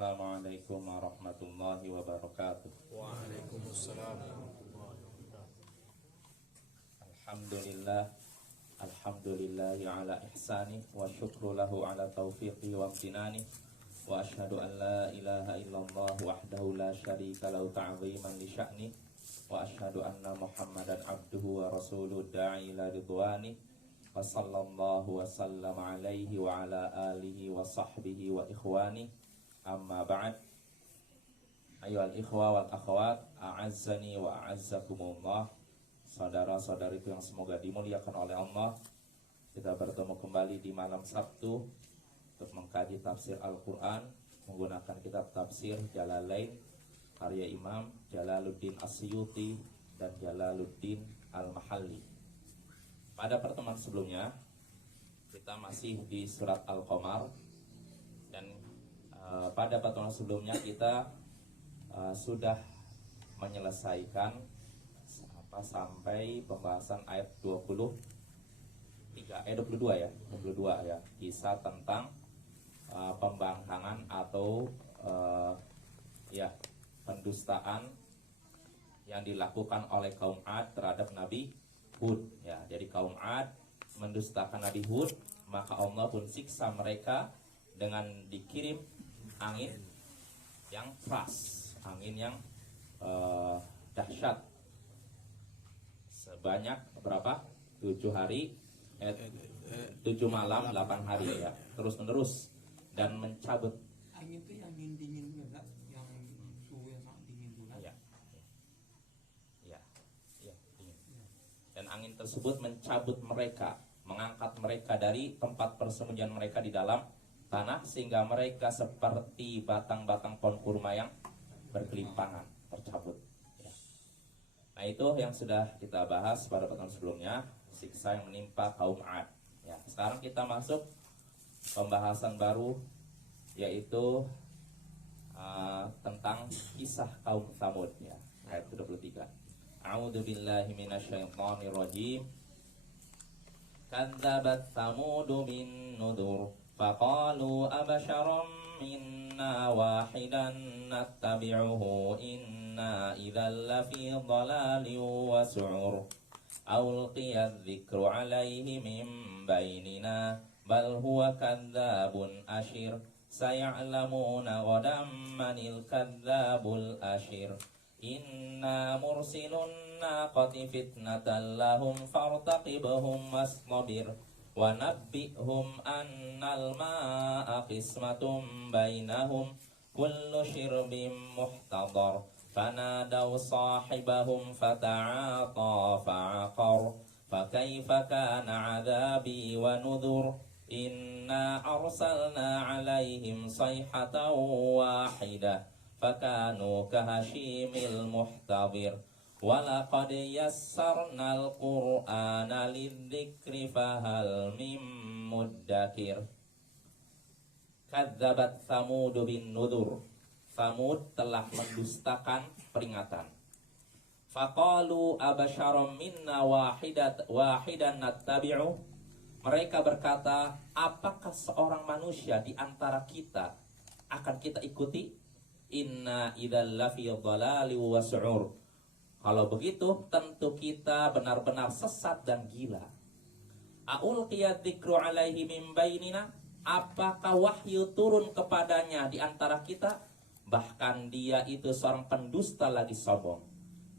Assalamualaikum warahmatullahi wabarakatuh. Waalaikumsalam warahmatullahi wabarakatuh. Alhamdulillahi ala ihsani wa syukru lahu ala taufiqi wa amtinani wa ashhadu an la ilaha illallah wahdahu la syarika lahu ta'ziman li sya'ni wa ashhadu anna Muhammadan abduhu wa rasuluhu da'i ila ridwani wa sallallahu wa sallam alaihi wa ala alihi wa sahbihi wa ikhwani. Amma ba'd. Ayyuhal ikhwa wal akhwat, a'azzani wa a'azzakumullah. Saudara-saudariku yang semoga dimuliakan oleh Allah, kita bertemu kembali di malam Sabtu untuk mengkaji tafsir Al-Quran menggunakan kitab tafsir Jalalain karya Imam Jalaluddin As-Suyuti dan Jalaluddin Al-Mahalli. Pada pertemuan sebelumnya kita masih di surat Al-Qamar, dan pada pertemuan sebelumnya kita sudah menyelesaikan sampai pembahasan ayat 22 ya, kisah tentang pembangkangan atau pendustaan yang dilakukan oleh kaum Ad terhadap Nabi Hud ya. Jadi kaum Ad mendustakan Nabi Hud, maka Allah pun siksa mereka dengan dikirim angin yang keras, angin yang dahsyat sebanyak berapa? 7 hari 7 malam 8 hari ya, terus menerus, dan mencabut angin itu yang angin dingin juga, yang suhu yang sangat dingin juga. Ya, dingin. Dan angin tersebut mencabut mereka, mengangkat mereka dari tempat persembunyian mereka di dalam tanah, sehingga mereka seperti batang-batang pohon kurma yang berkelimpangan, tercabut ya. Nah, itu yang sudah kita bahas pada pertemuan sebelumnya, siksa yang menimpa kaum Ad ya. Sekarang kita masuk pembahasan baru, yaitu tentang kisah kaum Tsamud ya, ayat 23. A'udzu billahi minasyaitonir rajim. Kadzabat Tsamudu bin nudur faqalu abasharam minna wahidan nattabi'uhu inna idzal lafi dhalalin wa su'ur awlqiya dzikru 'alaihi min bainina bal huwa kadzabun ashir saya'lamuna ghadan manil kadzabul ashir inna mursilun naqati fitnatan lahum fartaqibhum wastabir wa nabbi'hum annal ma'a qismatum bainahum kullu shirbin muhtadar fanadaw sahibahum fata'ata fa'aqar fakaifa kana 'adzabi wa nudhur inna arsalna 'alaihim sayhatan wahidah fakanu kahashimil muhtadir walaqad yassarnal qur'ana lidzikri fahal mim muddakir. Kadzabat Tsamud bin nudur. Tsamud telah mendustakan peringatan. Faqalu abasharam minna wahidan nattabi'u. Mereka berkata, apakah seorang manusia di antara kita akan kita ikuti? Inna idzal lafi dhalali wa su'ur. Kalau begitu, tentu kita benar-benar sesat dan gila. A'ulqiyad dzikru 'alaihi min bainina. Apakah wahyu turun kepadanya di antara kita? Bahkan dia itu seorang pendusta lagi sombong.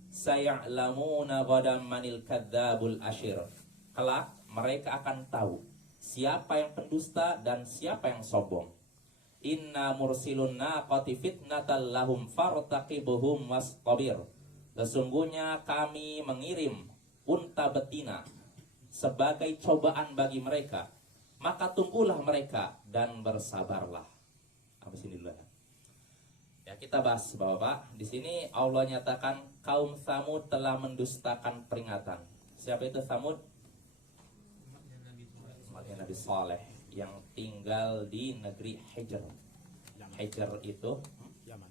Saya'lamuna ghadan manil kadzabul ashir. Kelak mereka akan tahu siapa yang pendusta dan siapa yang sombong. Inna mursilun naqati fitnatal lahum fartaqibuhum wastabir. Sesungguhnya kami mengirim unta betina sebagai cobaan bagi mereka, maka tunggulah mereka dan bersabarlah. Habis ini dulu ya, kita bahas Bapak. Di sini Allah nyatakan kaum Tsamud telah mendustakan peringatan. Siapa itu Tsamud? Umatnya Nabi Saleh yang tinggal di negeri Hijr. Hijr itu Yaman.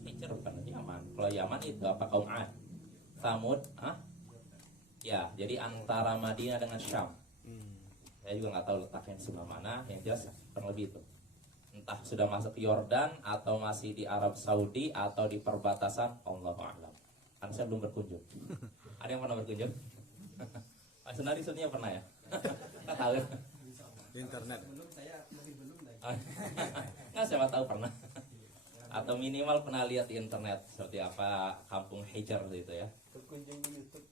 Hijr bukan Yaman. Kalau Yaman itu apa? Kaum Ad. Tsamud, ya, jadi antara Madinah dengan Syam. Saya juga nggak tahu letaknya di sebelah mana, yang jelas kurang lebih itu. entah sudah masuk ke Yordan atau masih di Arab Saudi atau di perbatasan, Allahu a'lam. Karena saya belum berkunjung. Ada yang pernah berkunjung? Pak Sunari sebenarnya pernah ya? Nggak tahu. Internet. Nggak, siapa tahu pernah. Atau minimal pernah lihat di internet seperti apa kampung Hijr gitu ya. Berkunjung di YouTube.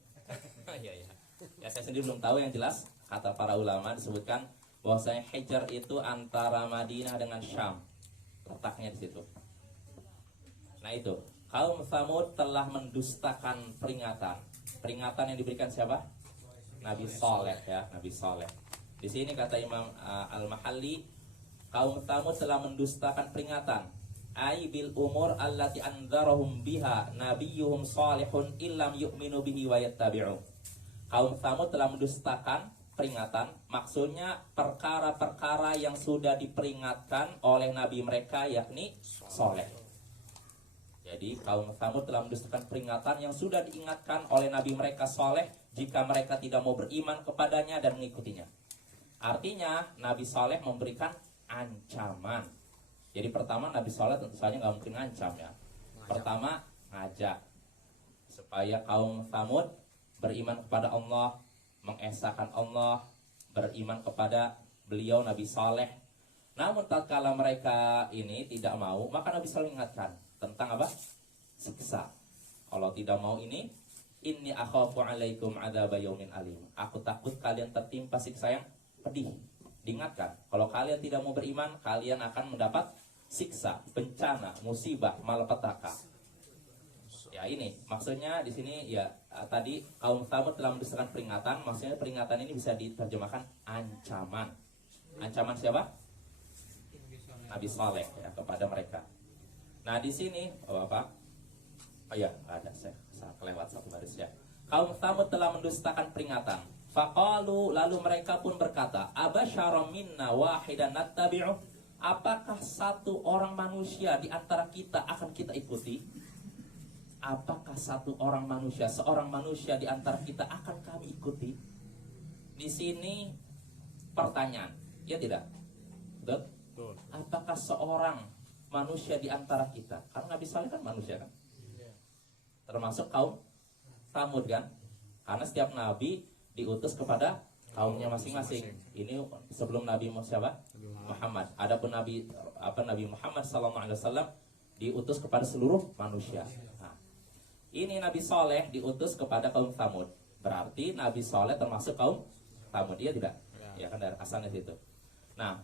Iya, iya. Ya saya sendiri belum tahu, yang jelas kata para ulama disebutkan bahwasanya Hijr itu antara Madinah dengan Syam, letaknya di situ. Nah itu, kaum Tsamud telah mendustakan peringatan. Peringatan yang diberikan siapa? Nabi Saleh ya, Nabi Saleh. Di sini kata Imam Al-Mahalli, kaum Tsamud telah mendustakan peringatan. Ai bil umur allati anzarahum biha nabiyyuhum salihun illam yu'minu bihi wa yattabi'u. Kaum Tsamud telah mendustakan peringatan, maksudnya perkara-perkara yang sudah diperingatkan oleh nabi mereka, yakni Saleh. Jadi kaum Tsamud telah mendustakan peringatan yang sudah diingatkan oleh nabi mereka Saleh jika mereka tidak mau beriman kepadanya dan mengikutinya. Artinya Nabi Saleh memberikan ancaman. Jadi pertama Nabi Saleh tentu saja nggak mungkin ngancam ya. Pertama ngajak supaya kaum Tsamud beriman kepada Allah, mengesahkan Allah, beriman kepada beliau Nabi Saleh. Namun tatkala mereka ini tidak mau, maka Nabi Saleh ingatkan tentang apa? Siksa. Kalau tidak mau ini, inni akhafu alaikum adzab yaumin alim. Aku takut kalian tertimpa siksa yang pedih. Diingatkan, kalau kalian tidak mau beriman, kalian akan mendapat siksa, bencana, musibah, malapetaka. Ya ini, maksudnya di sini ya tadi kaum Tsamud telah mendustakan peringatan, maksudnya peringatan ini bisa diterjemahkan ancaman. Ancaman siapa? Nabi Saleh ya, kepada mereka. Nah di sini, Bapak, oh ya ada, saya kelewat satu baris ya. Kaum Tsamud telah mendustakan peringatan. Faqalu, lalu mereka pun berkata, abasyaram minna wahidan nattabi'u. Apakah satu orang manusia di antara kita akan kita ikuti? Apakah satu orang manusia, seorang manusia di antara kita akan kami ikuti? Di sini pertanyaan, ya tidak? Betul? Betul. Apakah seorang manusia di antara kita? Karena Nabi Saleh kan manusia kan? Termasuk kaum Tsamud kan? Karena setiap nabi diutus kepada kaumnya masing-masing. Ini sebelum Nabi siapa? Muhammad. Adapun Nabi Muhammad SAW diutus kepada seluruh manusia. Nah, ini Nabi Saleh diutus kepada kaum Tsamud. Berarti Nabi Saleh termasuk kaum Tsamud, iya tidak? Ya kan dari asalnya situ. Nah,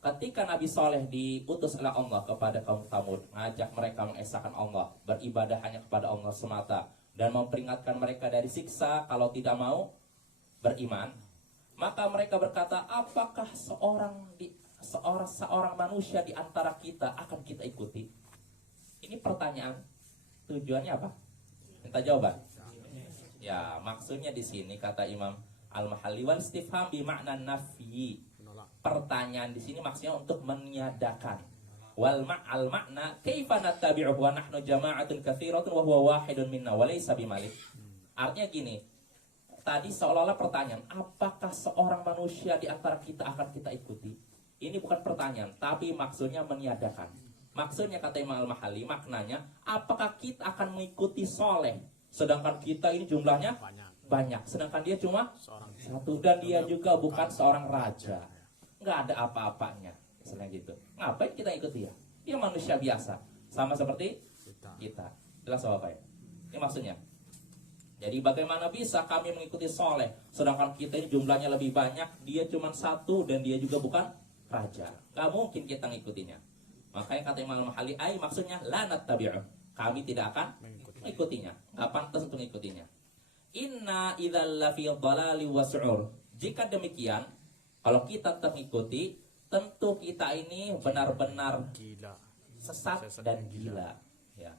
ketika Nabi Saleh diutus oleh Allah kepada kaum Tsamud, ngajak mereka mengesahkan Allah, beribadah hanya kepada Allah semata, dan memperingatkan mereka dari siksa kalau tidak mau beriman, maka mereka berkata, apakah seorang manusia di antara kita akan kita ikuti? Ini pertanyaan, tujuannya apa? Minta jawaban. Ya, maksudnya di sini kata Imam Al-Mahalli, wal istifham bi makna nafyi. Pertanyaan di sini maksudnya untuk meniadakan. Wal ma'al makna kaifa nattabi'uhu wa nahnu jama'atun katsiratun wa huwa wahidun minna wa laysa bimalik. Artinya gini, tadi seolah-olah pertanyaan, apakah seorang manusia di antara kita akan kita ikuti? Ini bukan pertanyaan, tapi maksudnya meniadakan. Maksudnya kata Imam Al-Mahalli, maknanya apakah kita akan mengikuti Saleh, sedangkan kita ini jumlahnya banyak, sedangkan dia cuma satu, dan dia juga bukan seorang raja, nggak ada apa-apanya, misalnya gitu. Ngapain kita ikuti ya? Dia manusia biasa, sama seperti kita. Jelas apa ya? Ini maksudnya. Jadi bagaimana bisa kami mengikuti Saleh, sedangkan kita ini jumlahnya lebih banyak, dia cuma satu dan dia juga bukan raja. Gak mungkin kita ngikutinya. Makanya kata Imam Al-Mahalli, maksudnya la nattabi'u, kami tidak akan mengikutinya, gak pantas untuk mengikutinya. Inna idzal lafi dhalali wa su'ur. Jika demikian, kalau kita tetap mengikuti, tentu kita ini benar-benar Gila. sesat dan gila. Ya.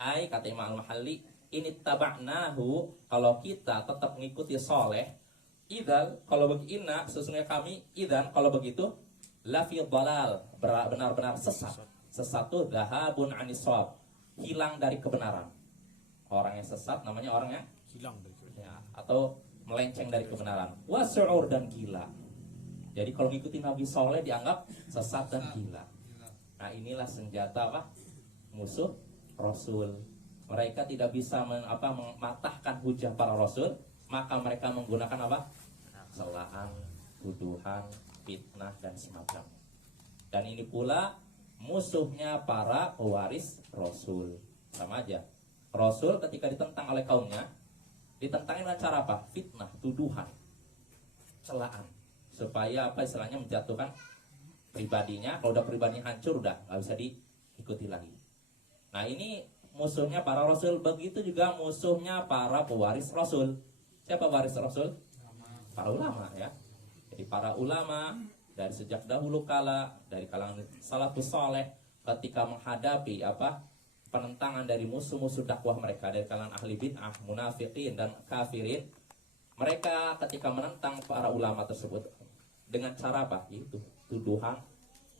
Kata Imam Al-Mahalli, ini taba'nahu, kalau kita tetap mengikuti Saleh, idzal, kalau begina, sesungguhnya kami, idzan, kalau begitu, lafi dhalal, benar-benar sesat. Sesat itu dhahabun aniswab, hilang dari kebenaran. Orang yang sesat namanya orang yang Hilang dari ya, atau melenceng dari kebenaran. Wasu'ur, dan gila. Jadi kalau mengikuti Nabi Saleh dianggap sesat dan gila. Nah inilah senjata apa? Musuh Rasul. Mereka tidak bisa mematahkan hujah para Rasul, maka mereka menggunakan apa? Celaan, tuduhan, fitnah dan semacamnya. Dan ini pula musuhnya para pewaris Rasul. Sama aja. Rasul ketika ditentang oleh kaumnya, ditentangin dengan cara apa? Fitnah, tuduhan, celaan, supaya apa istilahnya menjatuhkan pribadinya. Kalau udah pribadinya hancur, udah nggak bisa diikuti lagi. Nah ini musuhnya para Rasul. Begitu juga musuhnya para pewaris Rasul. Siapa pewaris Rasul? Para ulama ya. Jadi para ulama dari sejak dahulu kala, dari kalangan salafus saleh, ketika menghadapi apa penentangan dari musuh-musuh dakwah mereka dari kalangan ahli bid'ah, munafiqin dan kafirin, mereka ketika menentang para ulama tersebut dengan cara apa? Itu tuduhan,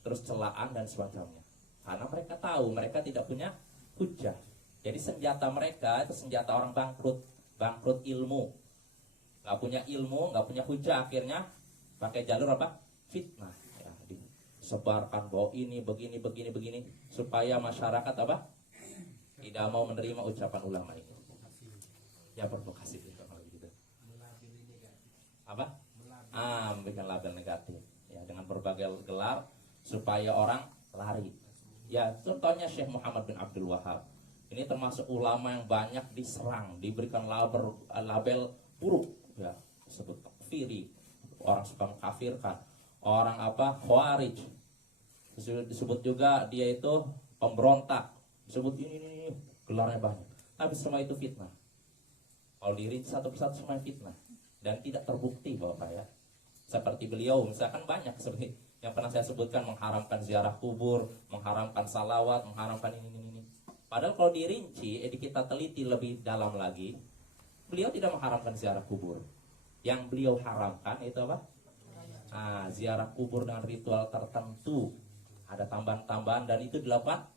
terus celaan dan semacamnya. Karena mereka tahu mereka tidak punya hujah. Jadi senjata mereka itu senjata orang bangkrut ilmu, nggak punya ilmu, nggak punya hujah, akhirnya pakai jalur apa? Fitnah. Ya, disebarkan bahwa ini begini supaya masyarakat apa? Tidak mau menerima ucapan ulama ini. Ya provokasi itu kalau gitu. Apa? Memberikan label negatif. Ya dengan berbagai gelar supaya orang lari. Ya contohnya Syekh Muhammad bin Abdul Wahab. Ini termasuk ulama yang banyak diserang, diberikan label buruk. Ya disebut takfiri, orang suka mengkafirkan, orang apa? Khawarij. Disebut juga dia itu pemberontak. Disebut ini gelarnya banyak. Tapi semua itu fitnah. Kalau diri satu persatu semua fitnah dan tidak terbukti Bapak ya. Seperti beliau misalkan banyak seperti yang pernah saya sebutkan, mengharamkan ziarah kubur, mengharamkan salawat, mengharamkan ini. Padahal kalau dirinci, kita teliti lebih dalam lagi, beliau tidak mengharamkan ziarah kubur. Yang beliau haramkan itu apa? Ziarah kubur dengan ritual tertentu, ada tambahan-tambahan dan itu dilakukan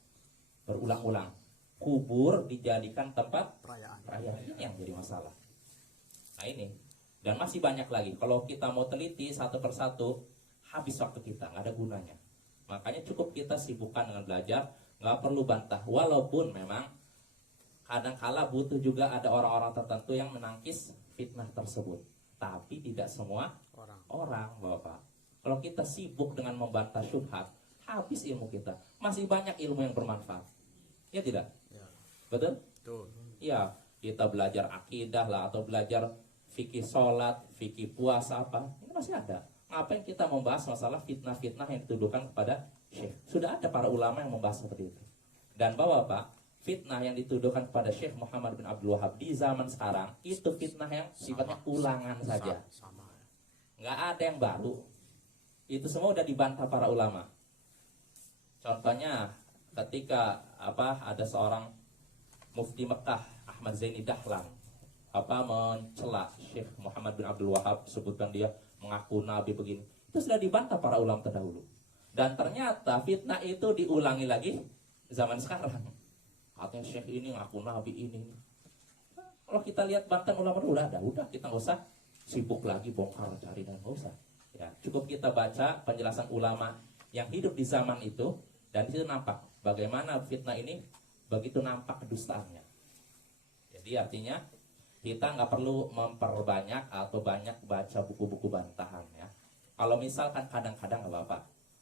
berulang-ulang. Kubur dijadikan tempat perayaan. Ini yang jadi masalah. Nah ini. Dan masih banyak lagi. Kalau kita mau teliti satu persatu, habis waktu kita, nggak ada gunanya. Makanya cukup kita sibukkan dengan belajar, nggak perlu bantah. Walaupun memang kadang-kala butuh juga ada orang-orang tertentu yang menangkis fitnah tersebut. Tapi tidak semua orang Bapak. Kalau kita sibuk dengan membantah syubhat, habis ilmu kita. Masih banyak ilmu yang bermanfaat. Ya tidak? Ya. Betul? Betul. Ya, kita belajar akidah lah atau belajar fikih sholat, fikih puasa apa, ini masih ada. Ngapain kita membahas masalah fitnah-fitnah yang dituduhkan kepada syekh? Sudah ada para ulama yang membahas seperti itu. Dan bahwa Pak, fitnah yang dituduhkan kepada Syekh Muhammad bin Abdul Wahab di zaman sekarang itu fitnah yang sifatnya ulangan saja. Nggak ada yang baru. Itu semua udah dibantah para ulama. Contohnya ketika ada seorang mufti Mekah Ahmad Zaini Dahlan mencela Syekh Muhammad bin Abdul Wahab, sebutkan dia mengaku nabi begini. Itu sudah dibantah para ulama terdahulu. Dan ternyata fitnah itu diulangi lagi zaman sekarang. Katanya Syekh ini ngaku nabi ini. Kalau kita lihat bantahan ulama udah kita nggak usah sibuk lagi bongkar cari dan nggak usah. Ya, cukup kita baca penjelasan ulama yang hidup di zaman itu dan di situ nampak bagaimana fitnah ini begitu nampak kedustaannya. Jadi artinya kita nggak perlu memperbanyak atau banyak baca buku-buku bantahan ya. Kalau misalkan kadang-kadang nggak apa-apa.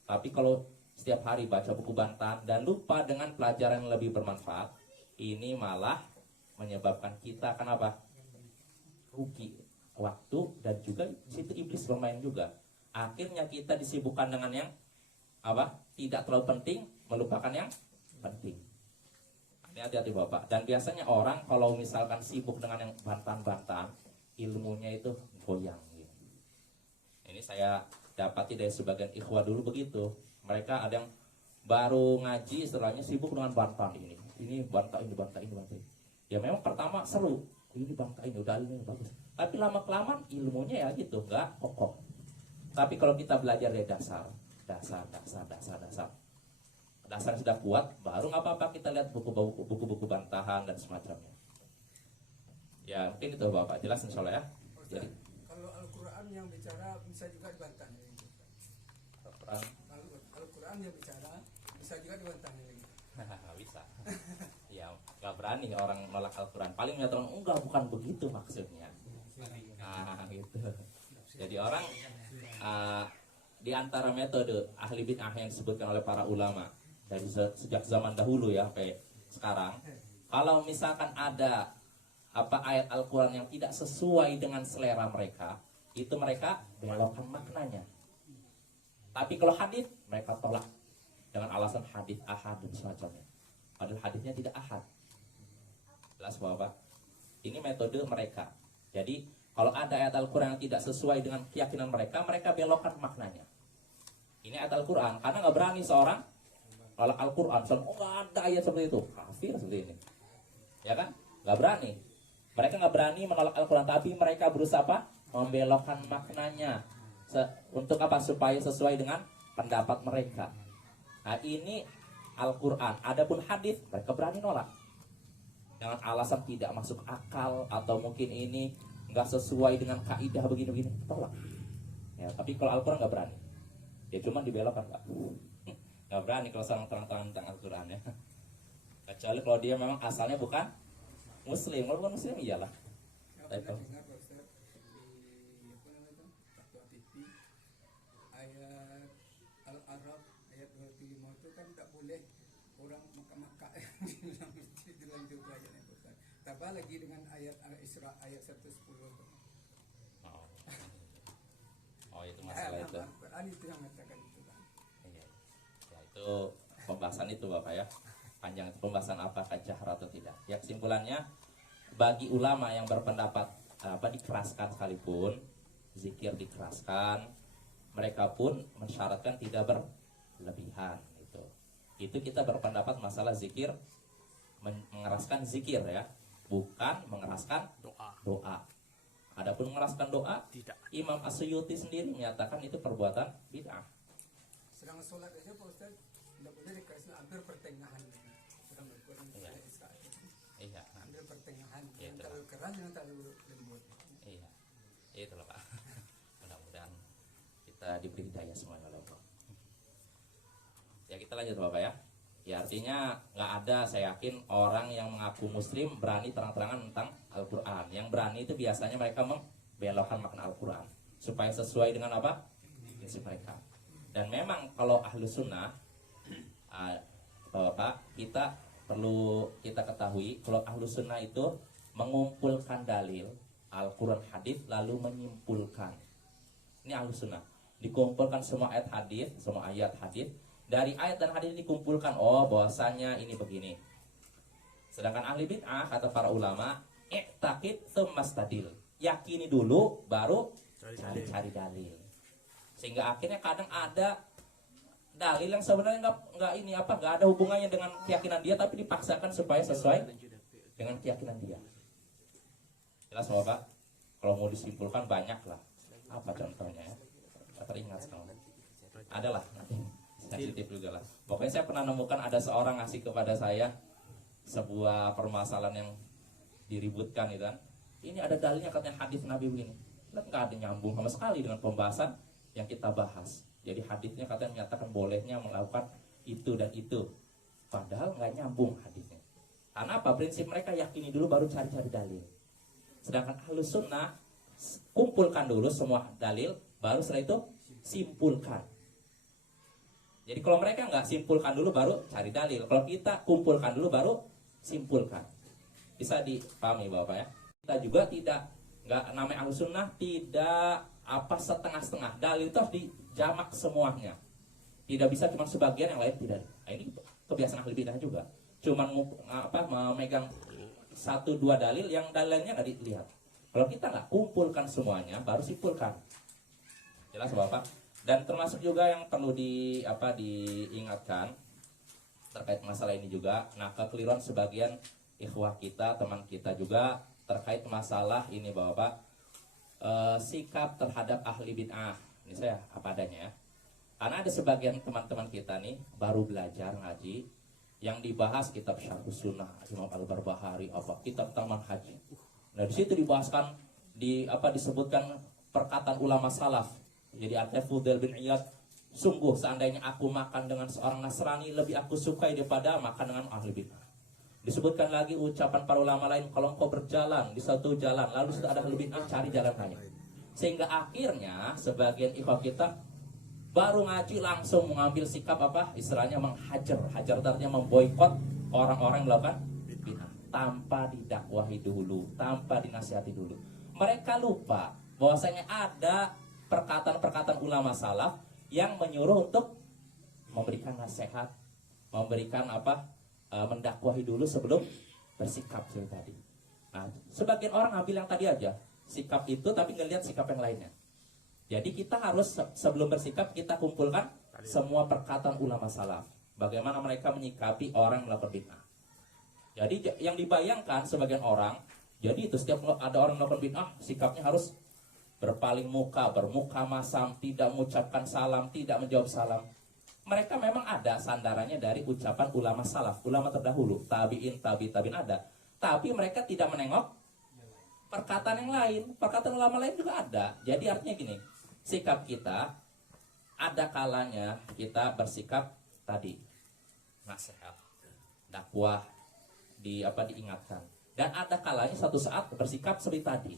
Tapi kalau setiap hari baca buku bantahan dan lupa dengan pelajaran yang lebih bermanfaat, ini malah menyebabkan kita kenapa? Rugi waktu dan juga situ iblis bermain juga. Akhirnya kita disibukkan dengan yang tidak terlalu penting, melupakan yang penting. Hati-hati Bapak. Dan biasanya orang kalau misalkan sibuk dengan yang bantahan-bantahan, ilmunya itu goyang. Ini saya dapati dari sebagian ikhwah dulu begitu. Mereka ada yang baru ngaji, istilahnya sibuk dengan bantahan ini. Ini bantah ini. Ya memang pertama seru. Ini bantah ini, udah ini bagus. Tapi lama-kelamaan ilmunya ya gitu, nggak kokoh. Tapi kalau kita belajar dari dasar sudah kuat, baru nggak apa-apa kita lihat buku-buku bantahan dan semacamnya. Ya mungkin itu Bapak jelas insya Allah ya. Jadi kalau Al-Quran yang bicara bisa juga dibantah. Al-Quran yang bicara bisa juga dibantahnya lagi. Nggak bisa. Ya, nggak berani orang nolak Al-Quran. Paling menyatakan enggak, bukan begitu maksudnya. Nah, gitu. Jadi orang di antara metode ahli bid'ah yang disebutkan oleh para ulama dari sejak zaman dahulu ya sampai sekarang, kalau misalkan ada ayat Al-Quran yang tidak sesuai dengan selera mereka, itu mereka belokkan maknanya. Tapi kalau hadis mereka tolak dengan alasan hadis ahad dan semacamnya. Padahal hadisnya tidak ahad. Jelas Bapak? Ini metode mereka. Jadi kalau ada ayat Al-Quran yang tidak sesuai dengan keyakinan mereka, mereka belokkan maknanya. Ini ayat Al-Quran, karena nggak berani seorang nolak Al-Quran, oh nggak ada ayat seperti itu, kafir seperti ini, ya kan? Nggak berani. Mereka nggak berani menolak Al-Quran, tapi mereka berusaha apa? Membelokkan maknanya. Untuk apa? Supaya sesuai dengan pendapat mereka. Nah ini Al-Quran. Adapun hadis mereka berani nolak dengan alasan tidak masuk akal atau mungkin ini nggak sesuai dengan kaidah begini-begini, tolak. Ya, tapi kalau Al-Quran nggak berani. Dia cuma dibelokkan nggak berani kalau seorang terang-terangan tentang Al-Quran ya. Kecuali kalau dia memang asalnya bukan Muslim. Kalau bukan Muslim iyalah. Ya, pernah dengar Pak Ustaz di apa namanya itu? Fatwa TV ayat Al-Araf ayat 25 itu kan tak boleh orang Makkah dilanjut ayatnya Pak Ustaz. Tambah lagi dengan ayat Al-Isra ayat 110. Oh itu masalah itu. Al-Quran itu yang mengatakan itu kan. Iya. Ya itu pembahasan itu Bapak ya. Panjang itu pembahasan apakah jahar atau tidak. Ya kesimpulannya bagi ulama yang berpendapat dikeraskan sekalipun, zikir dikeraskan, mereka pun mensyaratkan tidak berlebihan gitu. Itu kita berpendapat masalah zikir mengeraskan zikir ya, bukan mengeraskan doa. Adapun mengeraskan doa, tidak. Imam As-Suyuti sendiri menyatakan itu perbuatan bid'ah. Sedang sholat aja Pak Ustaz, tidak boleh dikeraskan, hampir pertengahan. Sedang Al-Quran Iya. Iya. Hampir pertengahan, Iya, yang terlalu keras, yang terlalu lembut. Iya. Itulah Pak. Mudah-mudahan kita diberi hidayah semuanya oleh Allah. Ya kita lanjut Bapak ya. Ya artinya nggak ada, saya yakin orang yang mengaku muslim berani terang-terangan tentang Al-Quran. Yang berani itu biasanya mereka membelokkan makna Al-Quran supaya sesuai dengan apa? Prinsip mereka. Dan memang kalau ahlu sunnah Bapak, kita perlu kita ketahui kalau ahlu sunnah itu mengumpulkan dalil Al-Quran hadis lalu menyimpulkan. Ini ahlu sunnah. Dikumpulkan semua ayat hadis, semua ayat hadis. Dari ayat dan hadis dikumpulkan, oh bahwasanya ini begini. Sedangkan ahli bid'ah kata para ulama, i'taqid tsumastadil. Yakini dulu baru cari dalil. Sehingga akhirnya kadang ada dalil yang sebenarnya nggak ada hubungannya dengan keyakinan dia, tapi dipaksakan supaya sesuai dengan keyakinan dia. Jelas Bapak? Kalau mau disimpulkan banyak lah. Apa contohnya ya? Teringat sekarang. Adalah nanti. Sensitif juga lah. Pokoknya saya pernah nemukan ada seorang ngasih kepada saya sebuah permasalahan yang diributkan itu kan. Ini ada dalilnya katanya hadis Nabi begini. Nggak ada nyambung sama sekali dengan pembahasan yang kita bahas. Jadi hadisnya katanya menyatakan bolehnya melakukan itu dan itu. Padahal nggak nyambung hadisnya. Karena apa? Prinsip mereka yakini dulu baru cari-cari dalil. Sedangkan Ahlus Sunnah kumpulkan dulu semua dalil, baru setelah itu simpulkan. Jadi kalau mereka nggak simpulkan dulu baru cari dalil. Kalau kita kumpulkan dulu baru simpulkan. Bisa dipahami Bapak ya. Kita juga nggak namanya Ahlus Sunnah tidak setengah-setengah. Dalil itu harus dijamak semuanya. Tidak bisa cuma sebagian, yang lain tidak. Nah, ini kebiasaan ahli bidah juga. Cuma memegang 1-2 dalil, yang dalilnya nggak dilihat. Kalau kita nggak kumpulkan semuanya baru simpulkan. Jelas Bapak? Dan termasuk juga yang perlu diingatkan terkait masalah ini juga, nah kekeliruan sebagian ikhwah kita, teman kita juga terkait masalah ini Bapak, sikap terhadap ahli bid'ah. Ini saya apa adanya ya. Karena ada sebagian teman-teman kita nih baru belajar ngaji, yang dibahas kitab Syarhus Sunnah Imam Al-Barbahari, kitab Taman Haji. Nah di situ dibahaskan disebutkan perkataan ulama salaf. Jadi artinya Fudail bin Iyad Sungguh seandainya aku makan dengan seorang Nasrani lebih aku sukai daripada makan dengan ahli bid'ah. Disebutkan lagi ucapan para ulama lain, kalau engkau berjalan di satu jalan lalu sudah ada ahli bid'ah, cari jalan lain. Sehingga akhirnya sebagian ikhwah kita baru ngaji langsung mengambil sikap apa? Istilahnya menghajar. Hajar artinya memboikot orang-orang yang melakukan bid'ah tanpa didakwahi dulu, tanpa dinasihati dulu. Mereka lupa bahwasanya ada perkataan-perkataan ulama salaf yang menyuruh untuk memberikan nasihat, memberikan apa? Mendakwahi dulu sebelum bersikap seperti tadi. Nah, sebagian orang ambil yang tadi aja, sikap itu tapi ngelihat sikap yang lainnya. Jadi kita harus sebelum bersikap kita kumpulkan semua perkataan ulama salaf. Bagaimana mereka menyikapi orang melakukan bid'ah. Jadi yang dibayangkan sebagian orang, jadi itu setiap ada orang melakukan bid'ah, sikapnya harus berpaling muka, bermuka masam, tidak mengucapkan salam, tidak menjawab salam. Mereka memang ada sandarannya dari ucapan ulama salaf, ulama terdahulu, tabi'in, tabi'in ada. Tapi mereka tidak menengok perkataan yang lain, perkataan ulama lain juga ada. Jadi artinya gini, sikap kita ada kalanya kita bersikap tadi nasihat, dakwah, diingatkan. Dan ada kalanya satu saat bersikap seperti tadi.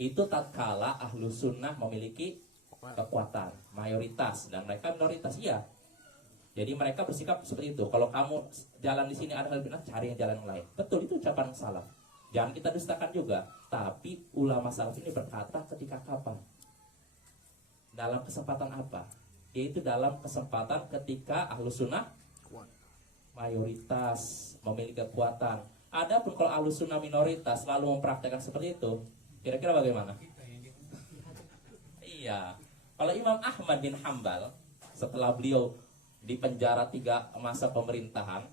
Itu tatkala ahlu sunnah memiliki kekuatan, mayoritas, dan mereka minoritas, iya. Jadi mereka bersikap seperti itu. Kalau kamu jalan di sini ada hal bid'ah, cari yang jalan lain. Betul, itu ucapan salaf. Jangan kita dustakan juga. Tapi ulama salaf ini berkata ketika kapan? Dalam kesempatan apa? Yaitu dalam kesempatan ketika ahlu sunnah mayoritas memiliki kekuatan. Adapun kalau ahlu sunnah minoritas lalu mempraktekkan seperti itu, kira-kira bagaimana? Iya. Kalau Imam Ahmad bin Hambal, setelah beliau dipenjara 3 masa pemerintahan,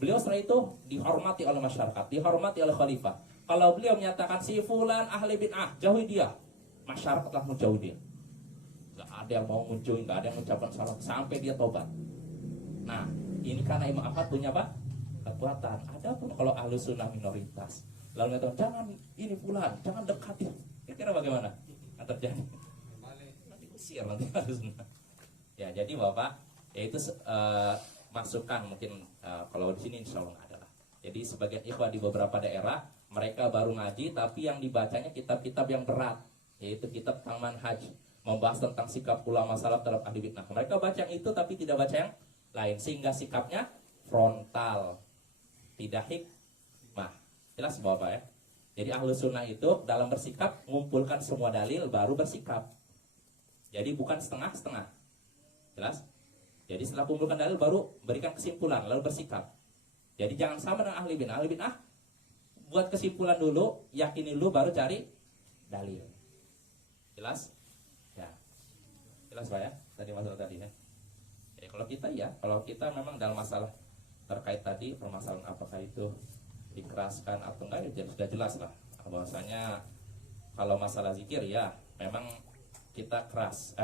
beliau setelah itu dihormati oleh masyarakat, dihormati oleh khalifah. Kalau beliau menyatakan si fulan ahli bid'ah, jauhi dia, masyarakat telah menjauhi dia. Gak ada yang mau muncul, gak ada yang mengucapkan salam sampai dia tobat. Nah, ini karena Imam Ahmad punya apa? Kekuatan. Adapun kalau ahlu sunnah minoritas, lalu mengatakan jangan ini fulan, jangan dekati. Kira-kira bagaimana? Yang terjadi? Usir nanti harus. Ya, jadi Bapak, yaitu masukan mungkin kalau di sini insya Allah ada lah. Jadi sebagian ikhwah di beberapa daerah mereka baru ngaji, tapi yang dibacanya kitab-kitab yang berat, yaitu kitab tentang manhaj, membahas tentang sikap ulama salaf terhadap ahli bid'ah. Mereka baca yang itu tapi tidak baca yang lain, sehingga sikapnya frontal, tidak hikmah. Jelas Bapak ya. Jadi ahlu sunnah itu dalam bersikap mengumpulkan semua dalil baru bersikap. Jadi bukan setengah-setengah. Jelas? Jadi setelah kumpulkan dalil baru berikan kesimpulan lalu bersikap. Jadi jangan sama dengan ahli bid'ah. Ahli bid'ah buat kesimpulan dulu, yakini dulu baru cari dalil. Jelas? Ya. Jelas Pak ya? Tadi masalah tadi ya. Ya kalau kita memang dalam masalah terkait tadi permasalahan apakah itu dikeraskan atau enggak ya sudah jelas lah. Bahwasanya kalau masalah zikir ya memang kita keras,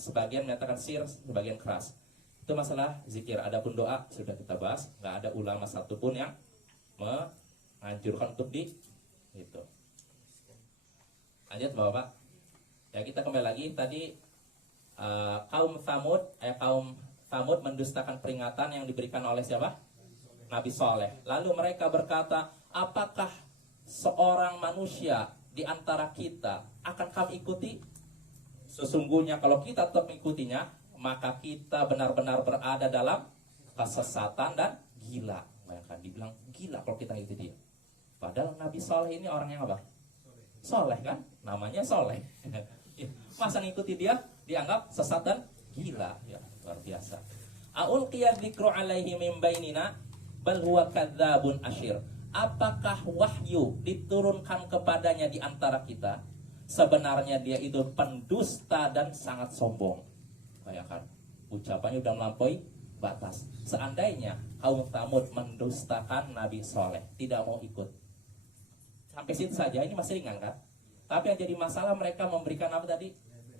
sebagian menyatakan sir, sebagian keras. Itu masalah zikir. Adapun doa sudah kita bahas, nggak ada ulama satupun yang menganjurkan untuk itu. Lanjut Bapak. Ya kita kembali lagi tadi kaum Thamud mendustakan peringatan yang diberikan oleh siapa? Nabi Saleh. Lalu mereka berkata, apakah seorang manusia di antara kita akan kami ikuti? Sesungguhnya kalau kita tetap mengikutinya, maka kita benar-benar berada dalam kesesatan dan gila. Bayangkan, dibilang gila kalau kita ikuti dia. Padahal Nabi Saleh ini orang yang apa? Soleh kan? Namanya Soleh. Masa ngikuti dia dianggap sesat dan gila. Ya, luar biasa. A'ulqiya dzikru alaihi min bainina bal huwa kadzabun asyir. Apakah wahyu diturunkan kepadanya di antara kita? Sebenarnya dia itu pendusta dan sangat sombong. Bayangkan, ucapannya sudah melampaui batas. Seandainya kaum Thamud mendustakan Nabi Saleh, tidak mau ikut, sampai situ saja, ini masih ringan kan? Tapi yang jadi masalah mereka memberikan apa tadi?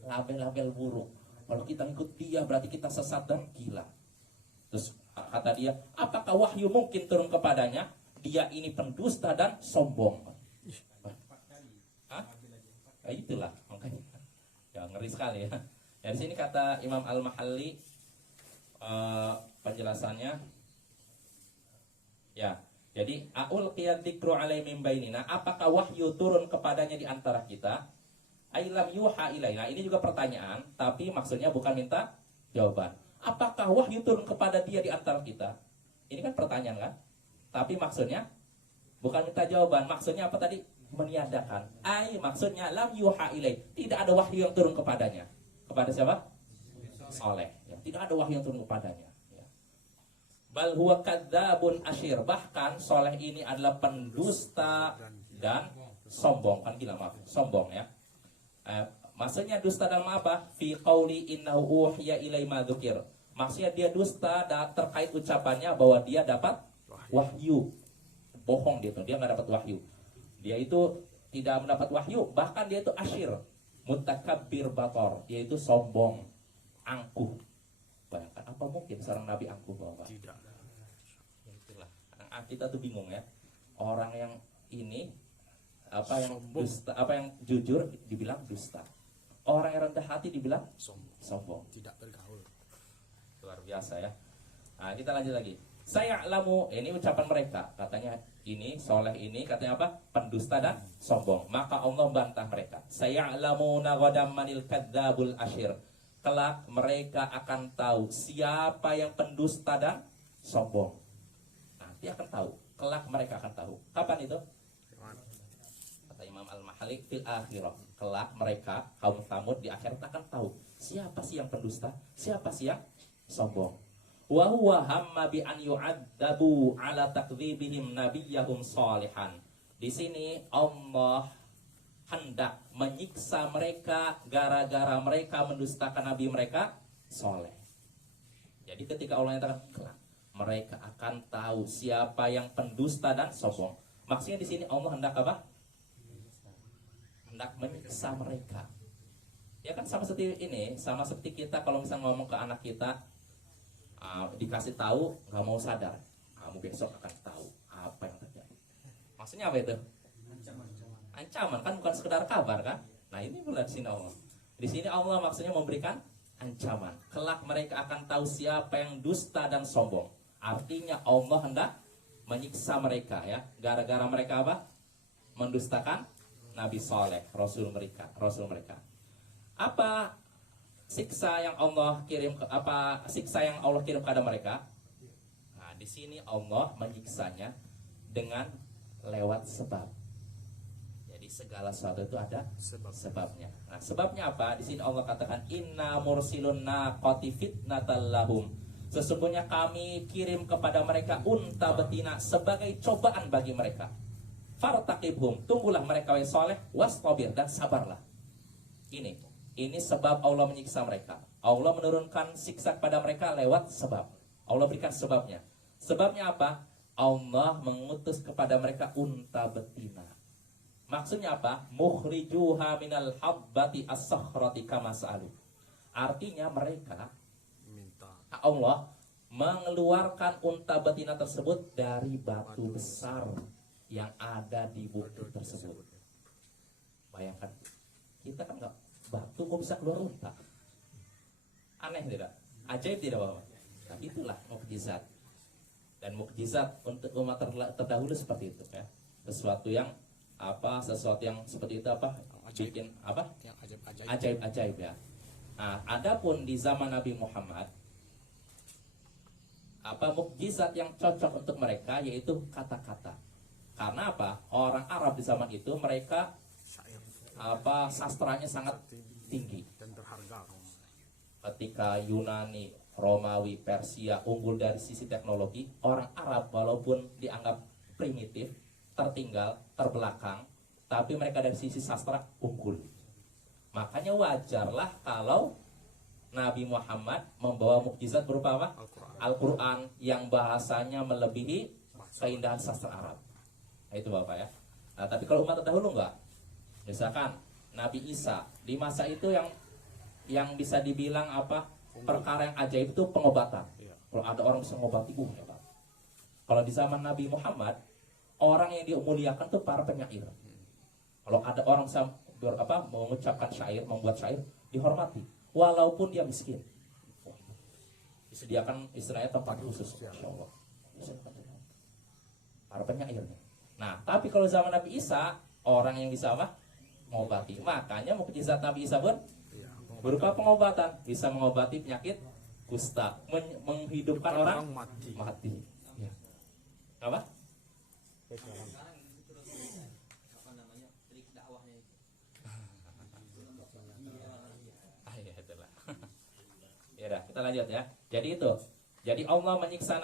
Label-label buruk. Kalau kita ikut dia berarti kita sesat dan gila. Terus kata dia, apakah wahyu mungkin turun kepadanya? Dia ini pendusta dan sombong. Hah? Ya itulah makanya. Ya ngeri sekali ya. Ya, di sini kata Imam Al-Mahalli penjelasannya, ya. Jadi aul qiyad dzikru alai min bainina, apakah wahyu turun kepadanya di antara kita? Ailam yuha ilaina. Ini juga pertanyaan, tapi maksudnya bukan minta jawaban. Apakah wahyu turun kepada dia di antara kita? Ini kan pertanyaan kan? Tapi maksudnya bukan minta jawaban. Maksudnya apa tadi? Meniadakan. Maksudnya lam yuha ilai. Tidak ada wahyu yang turun kepadanya. Kepada siapa? Soleh. Ya, tidak ada wahyu yang turun kepadanya. Ya. Bal huwa kadzabun asyir. Bahkan Soleh ini adalah pendusta dan sombong. Kan gila, maaf. Sombong ya. Maksudnya dusta dalam apa? Fi qauli innahu uhiya ilai ma dzukir. Maksudnya dia dusta terkait ucapannya bahwa dia dapat wahyu. Bohong dia tuh, dia nggak dapat wahyu. Dia itu tidak mendapat wahyu, bahkan dia itu asyir, mutakabbir bator, dia itu sombong, angkuh. Bayangkan, apa mungkin seorang nabi angkuh, Bapak? Tidak. Ya itulah. Kita tuh bingung ya. Orang yang ini apa yang dusta, apa yang jujur dibilang dusta. Orang yang rendah hati dibilang sombong. Tidak bergaul. Luar biasa ya. Nah, kita lanjut lagi. Saya lamu, ini ucapan mereka, katanya ini soleh ini katanya apa? Pendusta dan sombong. Maka Allah bantah mereka. Saya lamu nagodam manil kadzabul asyir. Kelak mereka akan tahu siapa yang pendusta dan sombong. Nanti akan tahu. Kelak mereka akan tahu. Kapan itu? Kata Imam Al-Mahalik fil akhirah. Kelak mereka kaum Tsamud di akhirat akan tahu siapa sih yang pendusta, siapa sih yang sombong. Wa huwa hamma bi an yu'adzabu ala takdzibihim nabiyyahum shalihan. Di sini Allah hendak menyiksa mereka gara-gara mereka mendustakan nabi mereka soleh. Jadi ketika Allah nyatakan kelak mereka akan tahu siapa yang pendusta dan sombong. Maksudnya di sini Allah hendak apa? Hendak menyiksa mereka. Ya kan sama seperti ini, sama seperti kita kalau misalnya ngomong ke anak kita, dikasih tahu nggak mau sadar, kamu besok akan tahu apa yang terjadi. Maksudnya apa itu? Ancaman kan, bukan sekedar kabar kan? Nah ini bulan di sini Allah. Di sini Allah maksudnya memberikan ancaman. Kelak mereka akan tahu siapa yang dusta dan sombong. Artinya Allah hendak menyiksa mereka ya, gara-gara mereka apa? Mendustakan Nabi Saleh, Rasul mereka. Apa siksa yang Allah kirim siksa yang Allah kirim kepada mereka? Nah, di sini Allah menyiksanya dengan lewat sebab. Jadi segala sesuatu itu ada sebabnya. Nah, sebabnya apa? Di sini Allah katakan inna mursilun naqati fitnatal lahum. Sesungguhnya kami kirim kepada mereka unta betina sebagai cobaan bagi mereka. Fartaqibhum, tunggulah mereka wahai saleh, wastabir, dan sabarlah. Ini sebab Allah menyiksa mereka. Allah menurunkan siksa kepada mereka lewat sebab. Allah berikan sebabnya. Sebabnya apa? Allah mengutus kepada mereka unta betina. Maksudnya apa? Mukhrijuha minal habbati as-sakhrati kama sa'alu. Artinya mereka Minta. Allah mengeluarkan unta betina tersebut dari batu besar yang ada di bukit tersebut. Bayangkan, kita kan nggak batu kok bisa keluar unta? Aneh tidak? Ajaib tidak Bapak? Nah, itulah mukjizat. Dan mukjizat untuk umat terdahulu seperti itu ya. Sesuatu yang seperti itu apa? Bikin apa? Yang ajaib-ajaib. Ajaib-ajaib ya. Nah, adapun di zaman Nabi Muhammad, mukjizat yang cocok untuk mereka yaitu kata-kata. Karena apa? Orang Arab di zaman itu mereka Syair sastranya sangat tinggi. dan berharga. Ketika Yunani, Romawi, Persia unggul dari sisi teknologi, orang Arab walaupun dianggap primitif, tertinggal, terbelakang, tapi mereka dari sisi sastra unggul. Makanya wajarlah kalau Nabi Muhammad membawa mukjizat berupa apa? Al-Quran yang bahasanya melebihi keindahan sastra Arab. Nah, itu Bapak ya. Nah, tapi kalau umat terdahulu enggak. Misalkan Nabi Isa di masa itu yang bisa dibilang perkara yang ajaib itu pengobatan. Kalau ada orang bisa mengobati, hebat. Kalau di zaman Nabi Muhammad, orang yang dimuliakan tuh para penyair. Kalau ada orang bisa mengucapkan syair, membuat syair, dihormati. walaupun dia miskin. Disediakan istilahnya tempat khusus. Masya Allah. Para penyairnya. Nah, tapi kalau zaman Nabi Isa, orang yang bisa apa? Mengobati. Makanya mukjizat Nabi Isa pun Iya, berupa pengobatan, bisa mengobati penyakit kusta, menghidupkan orang mati. mati. Ya. Apa? Ah, ya, itulah. Ya udah, kita lanjut ya. Jadi itu. Jadi Allah menyiksa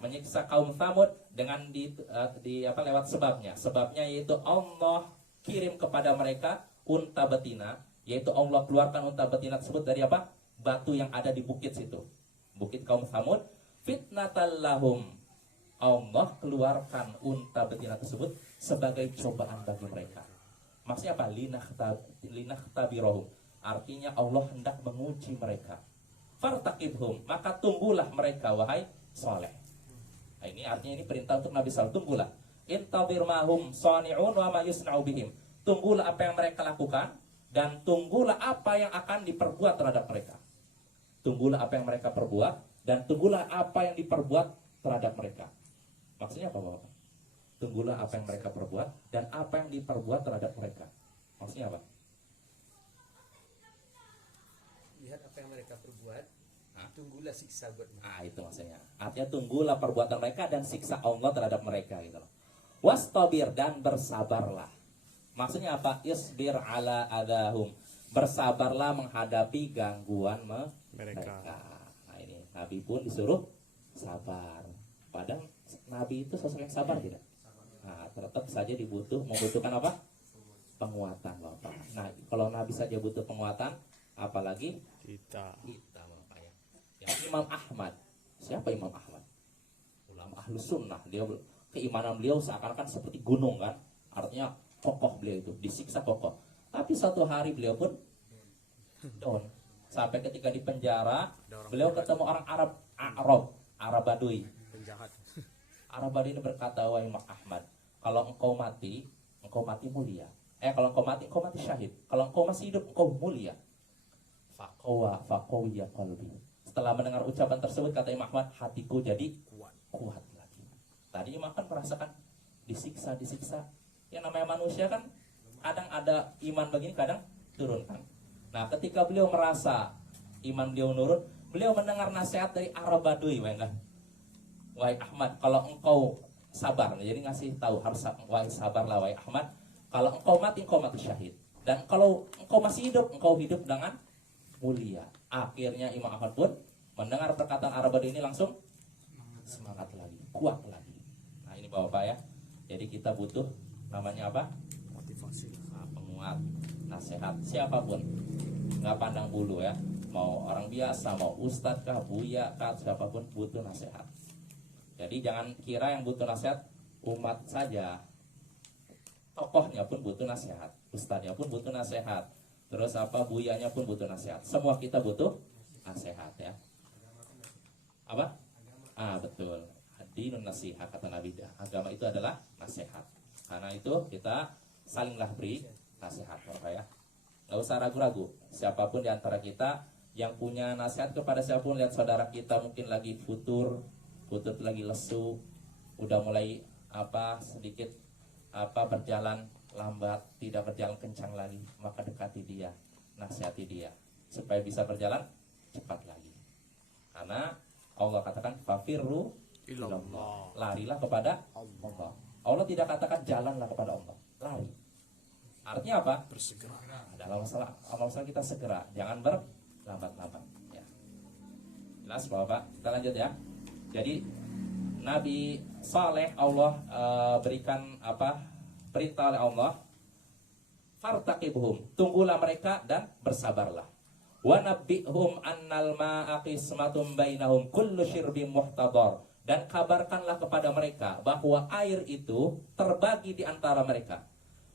menyiksa kaum Tsamud dengan lewat sebabnya. Sebabnya yaitu Allah kirim kepada mereka unta betina, yaitu Allah keluarkan unta betina tersebut dari apa? Batu yang ada di bukit situ. Bukit kaum Tsamud, fitnatal lahum. Allah keluarkan unta betina tersebut sebagai cobaan bagi mereka. Maksudnya apa? Linahtabirahum. Artinya Allah hendak menguji mereka. Fartaqibhum, maka tunggulah mereka wahai Saleh. Nah, ini artinya ini perintah untuk Nabi Saleh, tunggulah. Intabir mahum sani'un wa ma yusna'u bihim. Tunggulah apa yang mereka lakukan dan tunggulah apa yang akan diperbuat terhadap mereka. Tunggulah apa yang mereka perbuat dan tunggulah apa yang diperbuat terhadap mereka. Maksudnya apa, Bapak? Tunggulah apa yang mereka perbuat dan apa yang diperbuat terhadap mereka. Maksudnya apa? Lihat apa yang mereka perbuat, tunggulah siksa buat mereka. Ah, itu maksudnya. Artinya tunggulah perbuatan mereka dan siksa Allah terhadap mereka gitu loh. Wastabir, dan bersabarlah. Maksudnya apa? Isbir ala adahum. Bersabarlah menghadapi gangguan mereka. Nah, ini Nabi pun disuruh sabar. Padahal Nabi itu sosok yang sabar tidak? Nah, tetap saja membutuhkan apa? Penguatan, Bapak. Nah, kalau Nabi saja butuh penguatan, apalagi Kita. Bapak ya. Yang Imam Ahmad. Siapa Imam Ahmad? Ulama Ahlus Sunnah. Keimanan beliau seakan-akan seperti gunung kan. Artinya kokoh beliau itu, disiksa kokoh. Tapi suatu hari beliau pun down. Sampai ketika di penjara, beliau ketemu orang Arab Badui. Penjahat. Arab Badui ini berkata, wahai Imam Ahmad, kalau engkau mati mulia. Kalau engkau mati syahid. Kalau engkau masih hidup, engkau mulia. Faqawiya qalbi. Setelah mendengar ucapan tersebut, kata Imam Ahmad, hatiku jadi kuat lagi. Tadi Imam kan merasakan disiksa. Yang namanya manusia kan kadang ada iman begini, kadang turun kan. Nah, ketika beliau merasa iman beliau menurun, beliau mendengar nasihat dari Arab Badui, wahai Ahmad, kalau engkau sabar, jadi ngasih tahu harus wahai sabarlah wahai Ahmad, kalau engkau mati syahid, dan kalau engkau masih hidup, engkau hidup dengan mulia. Akhirnya Imam Ahmad pun mendengar perkataan Arab Badui ini langsung semangat lagi, kuat lagi. Nah, ini Bapak ya. Jadi kita butuh namanya apa? Motivasi. Nah, penguat, nasihat siapapun, nggak pandang bulu ya. Mau orang biasa, mau ustadz kah, buya kah, siapapun butuh nasihat. Jadi jangan kira yang butuh nasihat umat saja. Tokohnya pun butuh nasihat, ustadznya pun butuh nasihat. Terus buyanya pun butuh nasihat. Semua kita butuh nasihat ya. Apa? Betul. Dinun nasihat, kata Nabi. Agama itu adalah nasihat. Karena itu kita salinglah beri nasihat, Bapak ya. Gak usah ragu-ragu. Siapapun di antara kita yang punya nasihat kepada siapapun, lihat saudara kita mungkin lagi futur lagi lesu, udah mulai sedikit berjalan lambat, tidak berjalan kencang lagi, maka dekati dia, nasihati dia supaya bisa berjalan cepat lagi. Karena Allah katakan fafirru ilallah, larilah kepada Allah. Allah tidak katakan jalanlah kepada Allah, lari. Artinya apa? Bersegera. Dalam masalah kita segera, jangan berlambat-lambat ya. Jelas Bapak? Kita lanjut ya. Jadi Nabi Saleh Allah berikan perintah oleh Allah, fartaqibhum, tunggulah mereka dan bersabarlah. Wa nabbihum annal ma'a qismatum bainahum kullu syirbin muhtadar, dan kabarkanlah kepada mereka bahwa air itu terbagi di antara mereka,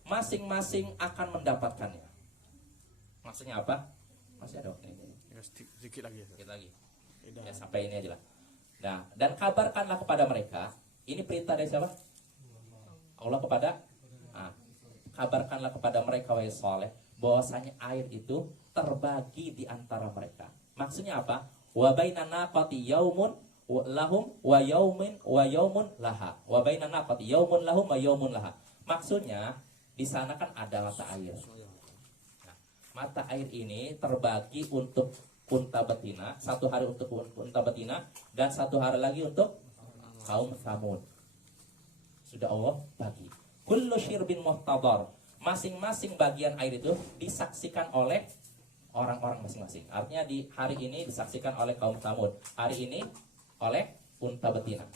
masing-masing akan mendapatkannya. Maksudnya apa? Masih ada waktu ini. Sedikit lagi. Sedikit lagi. Ya, sampai ini aja lah. Nah, dan kabarkanlah kepada mereka, ini perintah dari siapa? Allah kepada kabarkanlah kepada mereka wahai Saleh bahwasanya air itu terbagi di antara mereka. Maksudnya apa? Wa bainan naqati yaumun lahum wa yaumun laha. Wa bainan naqati yaumun lahum wa yaumun laha. Maksudnya di sana kan ada mata air. Nah, mata air ini terbagi untuk unta betina, satu hari untuk unta betina dan satu hari lagi untuk kaum Tsamud. Sudah Allah bagi. Kullu syirbin muhtadar. Masing-masing bagian air itu disaksikan oleh orang-orang masing-masing. Artinya di hari ini disaksikan oleh kaum Tsamud, hari ini oleh unta betina.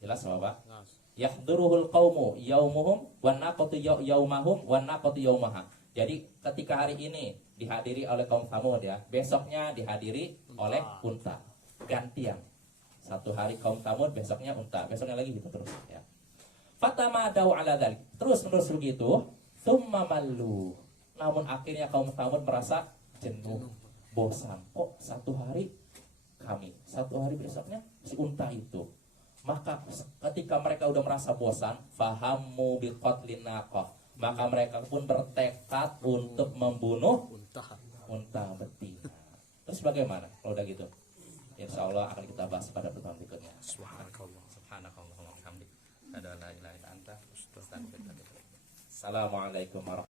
Jelas Bapak? Yahduruhul qaumu yaumuhum wan naqatu yaumahum wan naqatu yaumaha. Jadi ketika hari ini dihadiri oleh kaum Tsamud ya, besoknya dihadiri oleh unta. Gantian. Satu hari kaum Tsamud, besoknya unta, besoknya lagi gitu terus ya. Fatamadau ala dzalik. Terus menerus begitu, tsumma mallu. Namun akhirnya kaum Tsamud merasa jenuh, bosan. Kok satu hari kami, satu hari besoknya si unta itu. Maka ketika mereka udah merasa bosan, fahammu biqatlin naqah. Maka mereka pun bertekad untuk membunuh unta betina. Terus bagaimana kalau udah gitu? Insya Allah akan kita bahas pada pertemuan berikutnya. Subhanakallah. Subhanakallahumma wa bihamdik. Assalamualaikum warahmatullahi wabarakatuh.